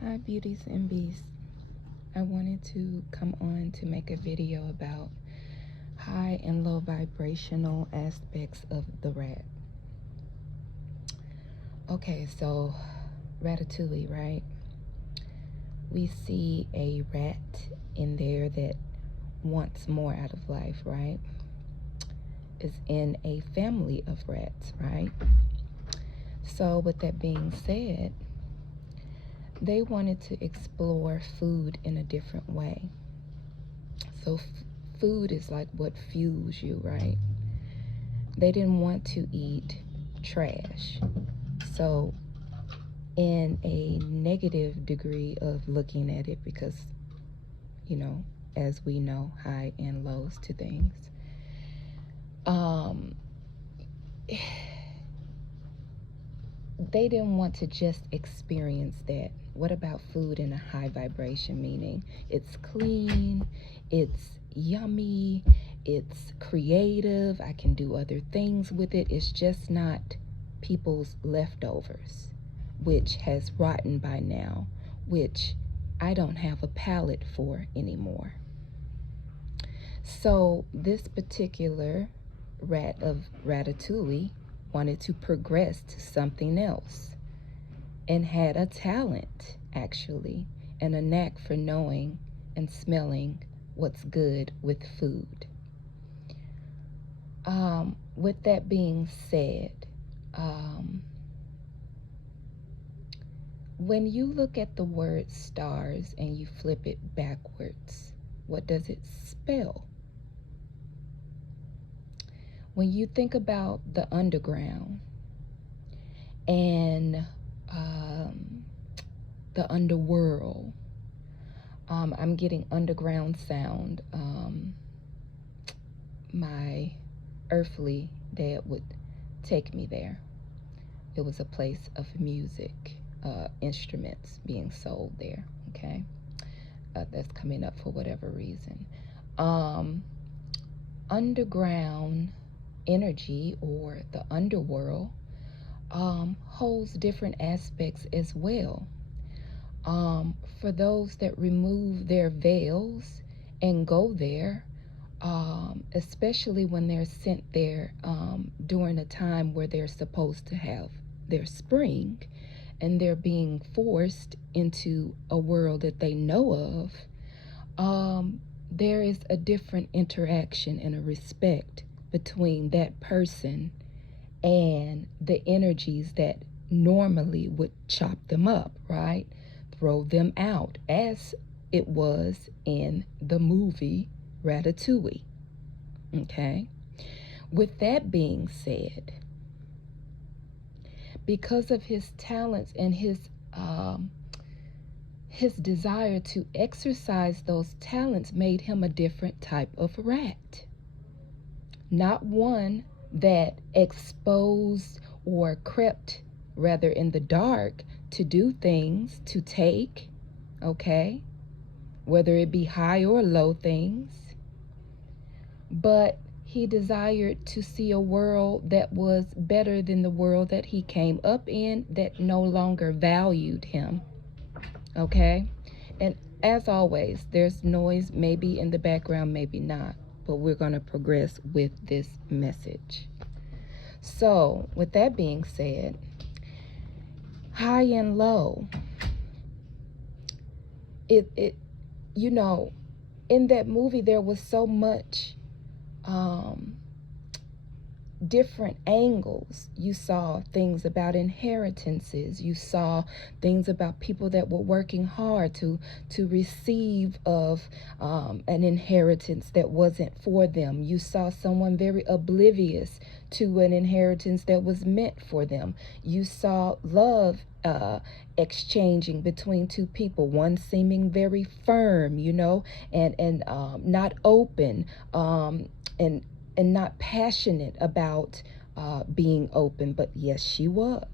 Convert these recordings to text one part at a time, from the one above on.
Hi beauties and beasts. I wanted to come on to make a video about high and low vibrational aspects of the rat. Okay, so Ratatouille, right? We see a rat in there that wants more out of life, right? Is in a family of rats, right? So with that being said, they wanted to explore food in a different way. So food is like what fuels you, right? They didn't want to eat trash. So in a negative degree of looking at it, because, you know, as we know, high and lows to things. They didn't want to just experience that. What about food in a high vibration? Meaning it's clean, it's yummy, it's creative, I can do other things with it. It's just not people's leftovers, which has rotten by now, which I don't have a palate for anymore. So this particular rat of Ratatouille wanted to progress to something else and had a talent, actually, and a knack for knowing and smelling what's good with food. With that being said, when you look at the word stars and you flip it backwards, what does it spell? When you think about the underground and the underworld, I'm getting underground sound. My earthly dad would take me there. It was a place of music, instruments being sold there, okay? That's coming up for whatever reason. Underground energy, or the underworld, holds different aspects as well. For those that remove their veils and go there, especially when they're sent there during a time where they're supposed to have their spring and they're being forced into a world that they know of, there is a different interaction and a respect between that person and the energies that normally would chop them up, right? Throw them out, as it was in the movie Ratatouille. Okay? With that being said, because of his talents and his desire to exercise those talents made him a different type of rat. Not one that exposed or crept rather in the dark to do things, to take, okay, whether it be high or low things, but he desired to see a world that was better than the world that he came up in, that no longer valued him, okay? And as always, there's noise maybe in the background, maybe not, but we're going to progress with this message. So with that being said, high and low, it you know, in that movie there was so much different angles. You saw things about inheritances. You saw things about people that were working hard to receive of an inheritance that wasn't for them. You saw someone very oblivious to an inheritance that was meant for them. You saw love exchanging between two people, one seeming very firm, you know, and not open, and not passionate about being open, but yes, she was.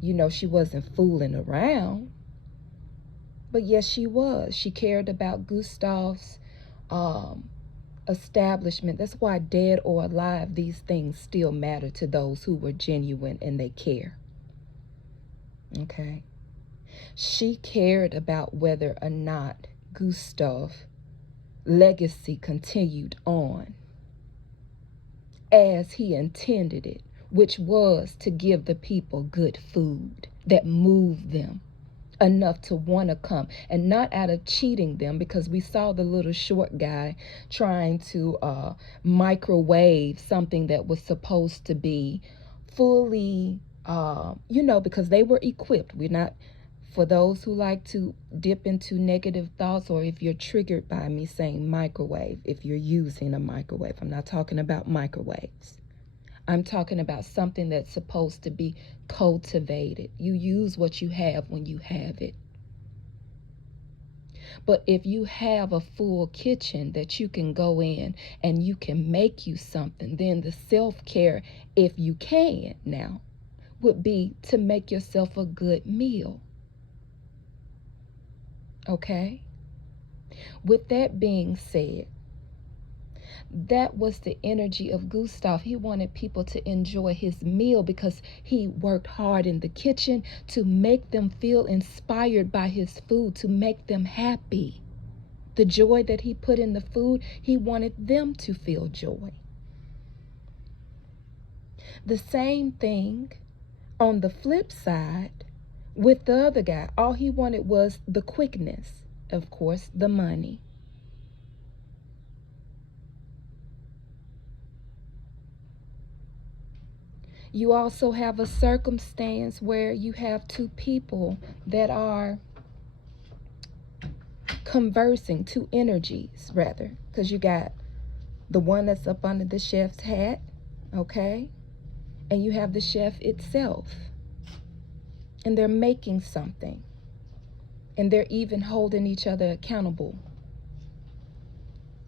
You know, she wasn't fooling around, but yes, she was. She cared about Gustav's establishment. That's why, dead or alive, these things still matter to those who were genuine and they care. Okay. She cared about whether or not Gustav's legacy continued on as he intended it, which was to give the people good food that moved them enough to want to come, and not out of cheating them, because we saw the little short guy trying to microwave something that was supposed to be fully, because they were equipped. We're not, for those who like to dip into negative thoughts, or if you're triggered by me saying microwave, if you're using a microwave, I'm not talking about microwaves. I'm talking about something that's supposed to be cultivated. You use what you have when you have it. But if you have a full kitchen that you can go in and you can make you something, then the self-care, if you can now, would be to make yourself a good meal. Okay? With that being said, that was the energy of Gustav. He wanted people to enjoy his meal because he worked hard in the kitchen to make them feel inspired by his food, to make them happy. The joy that he put in the food, he wanted them to feel joy. The same thing on the flip side with the other guy. All he wanted was the quickness, of course, the money. You also have a circumstance where you have two people that are conversing, two energies rather, because you got the one that's up under the chef's hat, okay, and you have the chef itself, and they're making something, and they're even holding each other accountable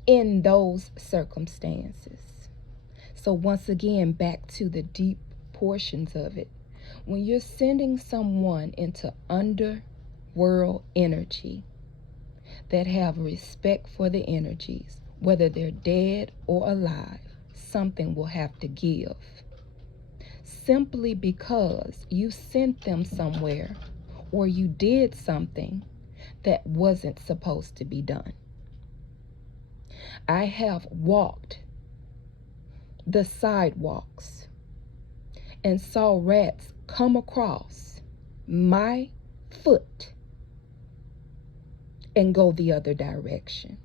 in those circumstances. So once again, back to the deep portions of it. When you're sending someone into underworld energy that have respect for the energies, whether they're dead or alive, something will have to give. Simply because you sent them somewhere or you did something that wasn't supposed to be done. I have walked the sidewalks and saw rats come across my foot and go the other direction.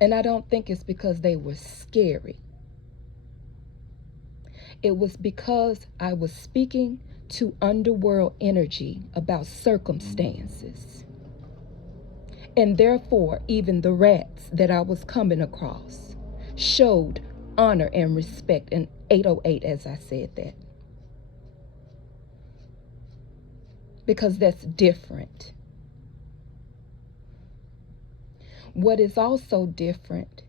And I don't think it's because they were scary. It was because I was speaking to underworld energy about circumstances. And therefore, even the rats that I was coming across showed honor and respect. And 808, as I said that. Because that's different. What is also different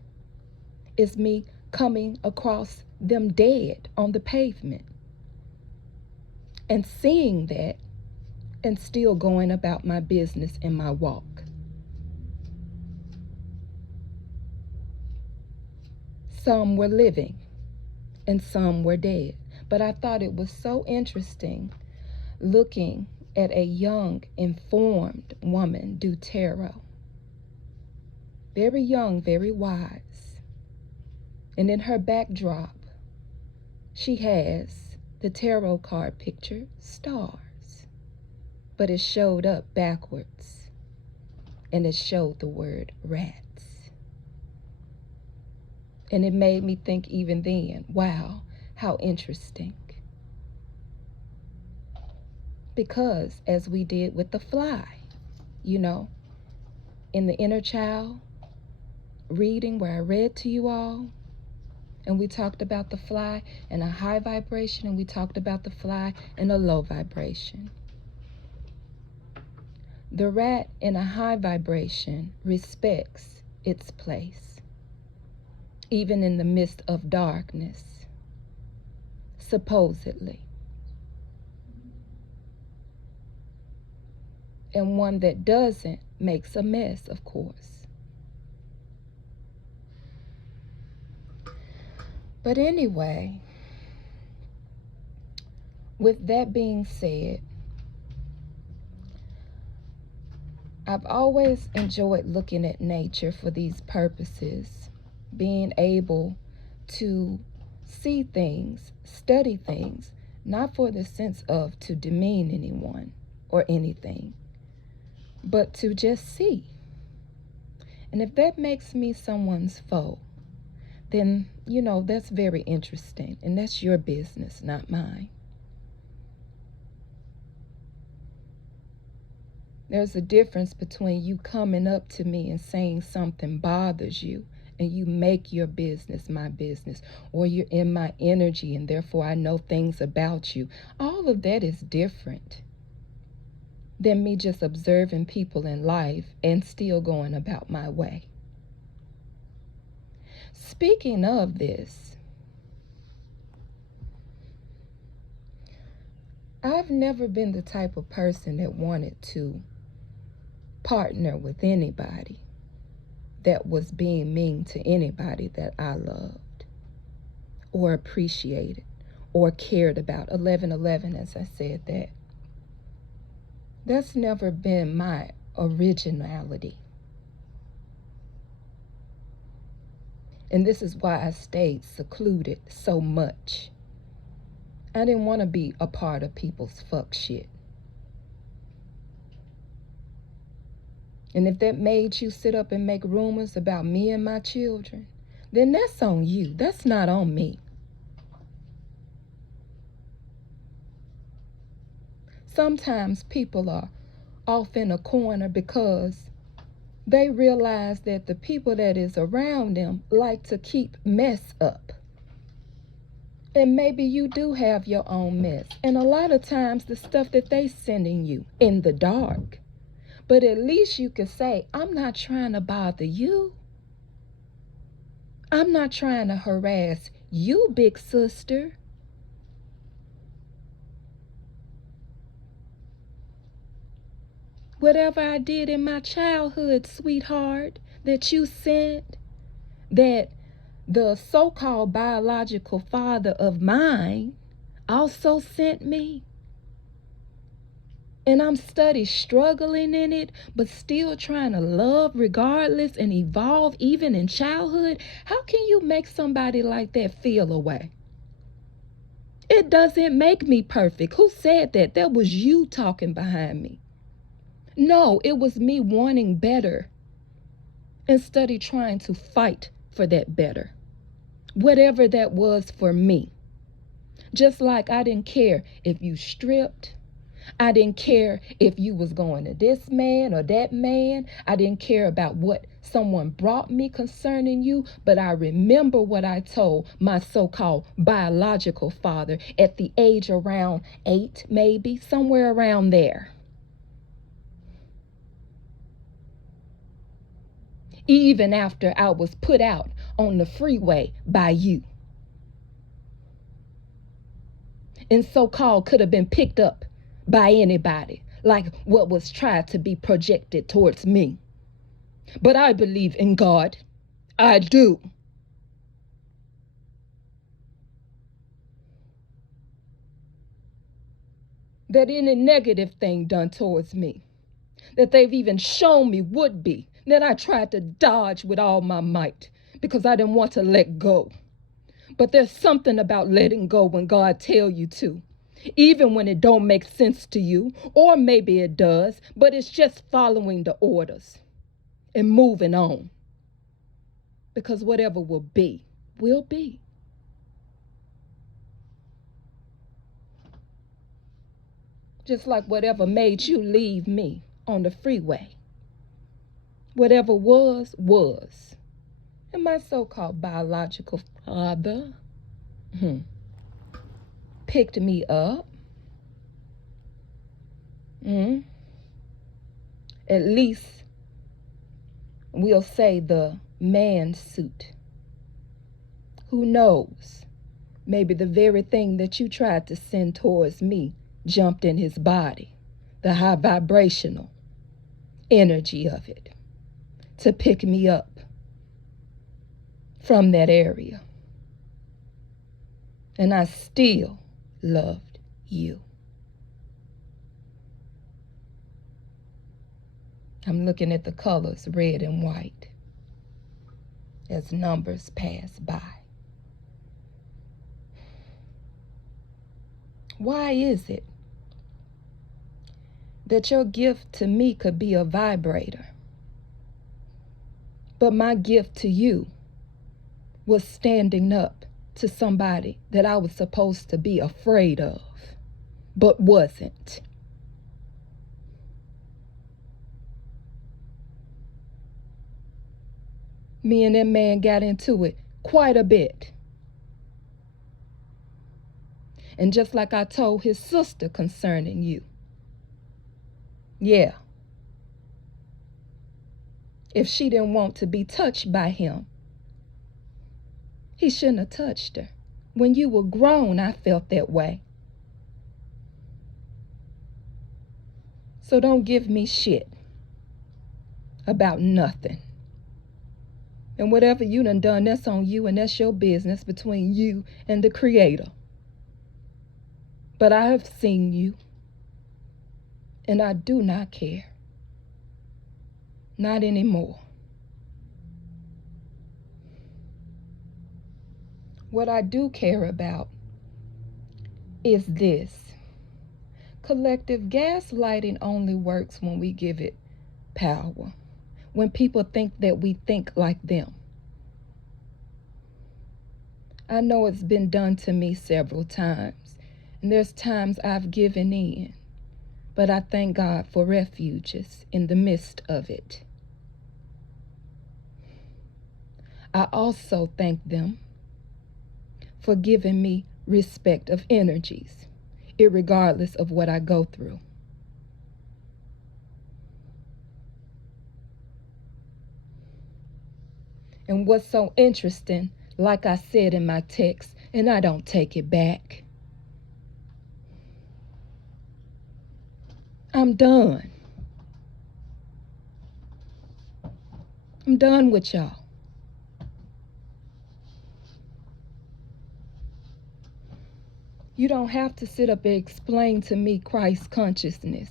is me coming across them dead on the pavement and seeing that and still going about my business in my walk. Some were living and some were dead. But I thought it was so interesting looking at a young, informed woman do tarot. Very young, very wise. And in her backdrop, she has the tarot card picture, stars. But it showed up backwards. And it showed the word rats. And it made me think even then, wow, how interesting. Because as we did with the fly, in the inner child reading where I read to you all, and we talked about the fly in a high vibration, and we talked about the fly in a low vibration. The rat in a high vibration respects its place, even in the midst of darkness, supposedly. And one that doesn't makes a mess, of course. But anyway, with that being said, I've always enjoyed looking at nature for these purposes, being able to see things, study things, not for the sense of to demean anyone or anything, but to just see. And if that makes me someone's foe, then, that's very interesting. And that's your business, not mine. There's a difference between you coming up to me and saying something bothers you and you make your business my business, or you're in my energy and therefore I know things about you. All of that is different than me just observing people in life and still going about my way. Speaking of this, I've never been the type of person that wanted to partner with anybody that was being mean to anybody that I loved or appreciated or cared about. 11:11, as I said that. That's never been my originality. And this is why I stayed secluded so much. I didn't want to be a part of people's fuck shit. And if that made you sit up and make rumors about me and my children, then that's on you. That's not on me. Sometimes people are off in a corner because they realize that the people that is around them like to keep mess up. And maybe you do have your own mess. And a lot of times the stuff that they sending you in the dark. But at least you can say, I'm not trying to bother you. I'm not trying to harass you, big sister. Whatever I did in my childhood, sweetheart, that you sent, that the so-called biological father of mine also sent me. And I'm struggling in it, but still trying to love regardless and evolve even in childhood. How can you make somebody like that feel away? It doesn't make me perfect. Who said that? That was you talking behind me. No, it was me wanting better instead of trying to fight for that better. Whatever that was for me. Just like I didn't care if you stripped. I didn't care if you was going to this man or that man. I didn't care about what someone brought me concerning you, but I remember what I told my so-called biological father at the age around 8, maybe, somewhere around there. Even after I was put out on the freeway by you. And so-called could have been picked up by anybody, like what was tried to be projected towards me. But I believe in God. I do. That any negative thing done towards me, that they've even shown me would be, that I tried to dodge with all my might because I didn't want to let go. But there's something about letting go when God tell you to. Even when it don't make sense to you, or maybe it does, but it's just following the orders and moving on. Because whatever will be, will be. Just like whatever made you leave me on the freeway. Whatever was, was. And my so-called biological father picked me up. At least we'll say the man suit. Who knows? Maybe the very thing that you tried to send towards me jumped in his body. The high vibrational energy of it to pick me up from that area. And I still loved you. I'm looking at the colors red and white as numbers pass by. Why is it that your gift to me could be a vibrator, but my gift to you was standing up to somebody that I was supposed to be afraid of, but wasn't? Me and that man got into it quite a bit. And just like I told his sister concerning you, yeah, if she didn't want to be touched by him, he shouldn't have touched her. When you were grown, I felt that way. So don't give me shit about nothing. And whatever you done, that's on you, and that's your business between you and the Creator. But I have seen you, and I do not care. Not anymore. What I do care about is this. Collective gaslighting only works when we give it power, when people think that we think like them. I know it's been done to me several times, and there's times I've given in, but I thank God for refuges in the midst of it. I also thank them for giving me respect of energies, irregardless of what I go through. And what's so interesting, like I said in my text, and I don't take it back, I'm done. I'm done with y'all. You don't have to sit up and explain to me Christ consciousness.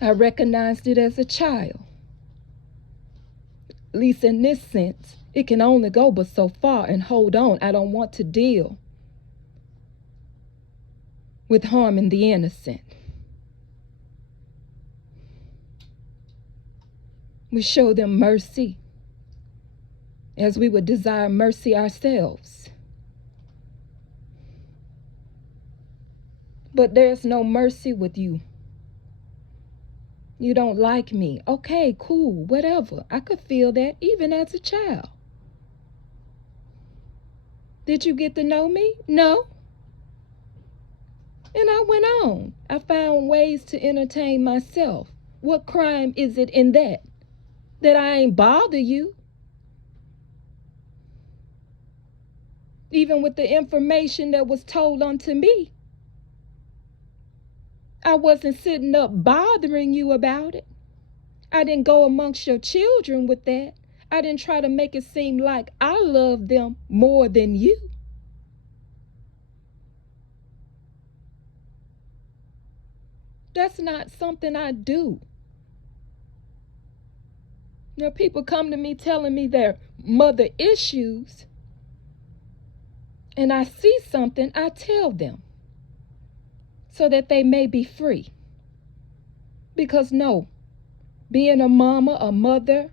I recognized it as a child. At least in this sense, it can only go but so far, and hold on, I don't want to deal with harming the innocent. We show them mercy as we would desire mercy ourselves. But there's no mercy with you. You don't like me. Okay, cool, whatever. I could feel that even as a child. Did you get to know me? No. And I went on. I found ways to entertain myself. What crime is it in that? That I ain't bother you? Even with the information that was told unto me, I wasn't sitting up bothering you about it. I didn't go amongst your children with that. I didn't try to make it seem like I love them more than you. That's not something I do. Now, people come to me telling me their mother issues, and I see something, I tell them so that they may be free. Because no, being a mama, a mother,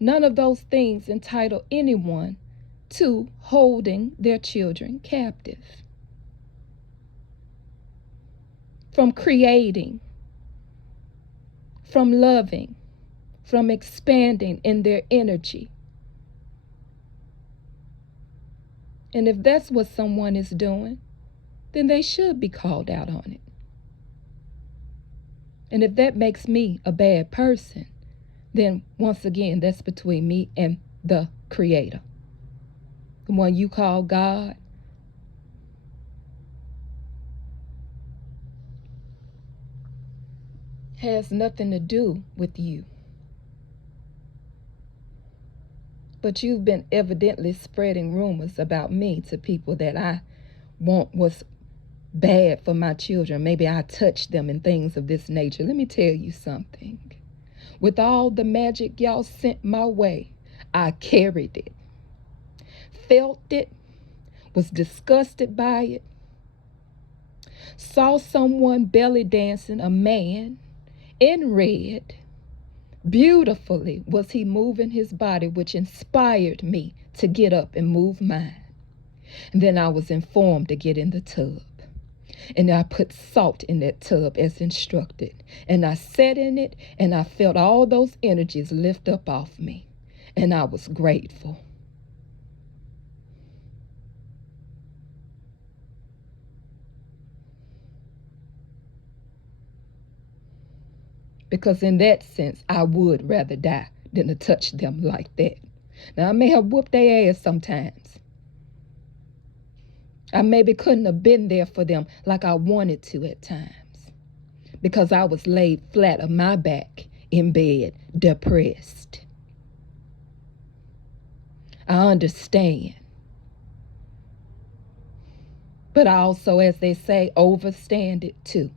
none of those things entitle anyone to holding their children captive from creating, from loving, from expanding in their energy. And if that's what someone is doing, then they should be called out on it. And if that makes me a bad person, then once again, that's between me and the Creator. The one you call God. Has nothing to do with you. But you've been evidently spreading rumors about me to people that I want what's bad for my children. Maybe I touched them and things of this nature. Let me tell you something. With all the magic y'all sent my way, I carried it, felt it, was disgusted by it, saw someone belly dancing, a man in red. Beautifully was he moving his body, which inspired me to get up and move mine. And then I was informed to get in the tub. And I put salt in that tub as instructed. And I sat in it, and I felt all those energies lift up off me. And I was grateful. Because in that sense, I would rather die than to touch them like that. Now, I may have whooped their ass sometimes. I maybe couldn't have been there for them like I wanted to at times. Because I was laid flat on my back in bed, depressed. I understand. But I also, as they say, overstand it too.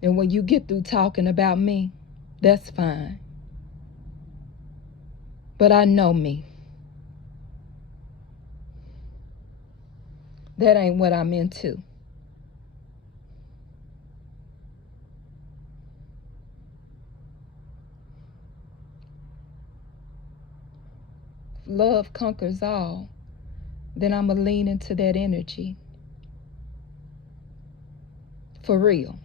And when you get through talking about me, that's fine. But I know me. That ain't what I'm into. If love conquers all, then I'm going to lean into that energy. For real.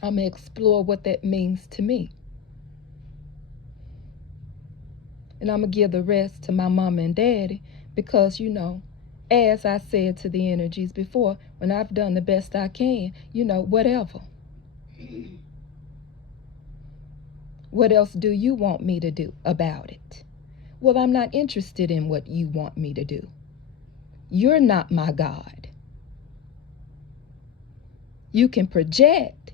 I'm going to explore what that means to me. And I'm going to give the rest to my mama and daddy because, as I said to the energies before, when I've done the best I can, whatever. What else do you want me to do about it? Well, I'm not interested in what you want me to do. You're not my God. You can project.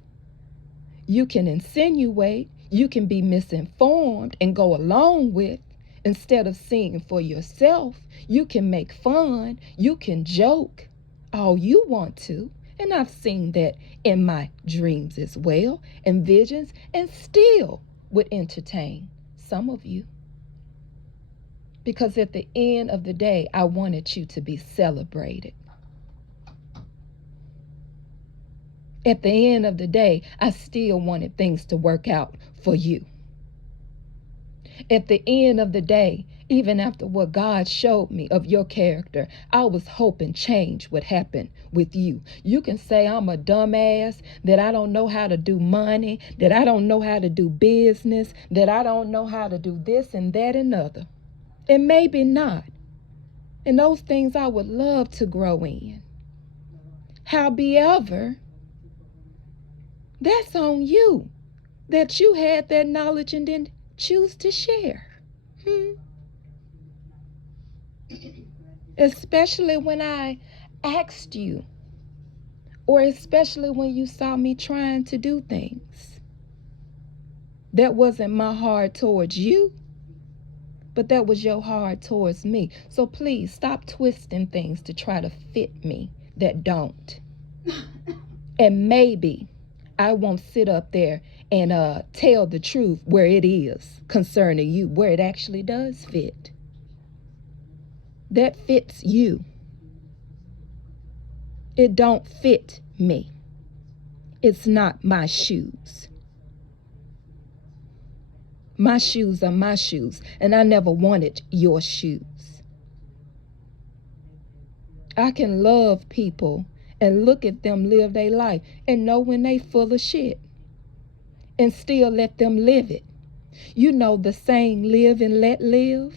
You can insinuate. You can be misinformed and go along with instead of seeing for yourself. You can make fun. You can joke all you want to. And I've seen that in my dreams as well and visions, and still would entertain some of you. Because at the end of the day, I wanted you to be celebrated. At the end of the day, I still wanted things to work out for you. At the end of the day, even after what God showed me of your character, I was hoping change would happen with you. You can say I'm a dumbass, that I don't know how to do money, that I don't know how to do business, that I don't know how to do this and that and other. And maybe not. And those things I would love to grow in. However, that's on you, that you had that knowledge and didn't choose to share. Especially when I asked you, or especially when you saw me trying to do things. That wasn't my heart towards you, but that was your heart towards me. So please stop twisting things to try to fit me that don't. And maybe I won't sit up there and tell the truth where it is concerning you, where it actually does fit. That fits you. It don't fit me. It's not my shoes. My shoes are my shoes, and I never wanted your shoes. I can love people and look at them live their life and know when they full of shit and still let them live it. You know the saying, live and let live?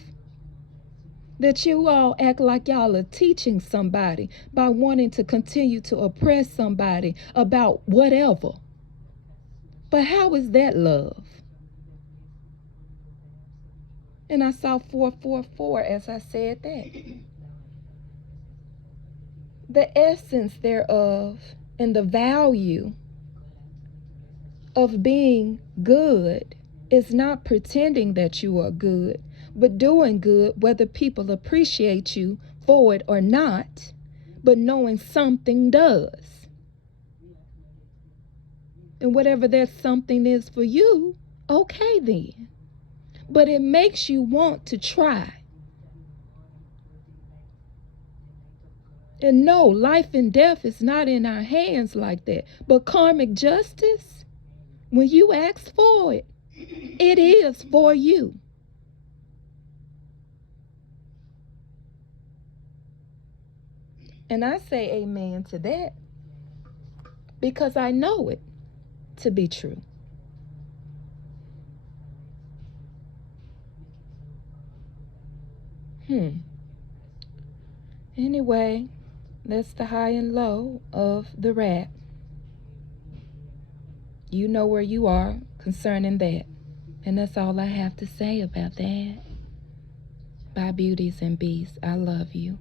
That you all act like y'all are teaching somebody by wanting to continue to oppress somebody about whatever. But how is that love? And I saw 444 as I said that. The essence thereof and the value of being good It's not pretending that you are good, but doing good whether people appreciate you for it or not, but knowing something does. And whatever that something is for you, okay then. But it makes you want to try. And no, life and death is not in our hands like that. But karmic justice, when you ask for it, it is for you. And I say amen to that because I know it to be true. Anyway, that's the high and low of the rat. You know where you are concerning that. And that's all I have to say about that. Bye, beauties and beasts. I love you.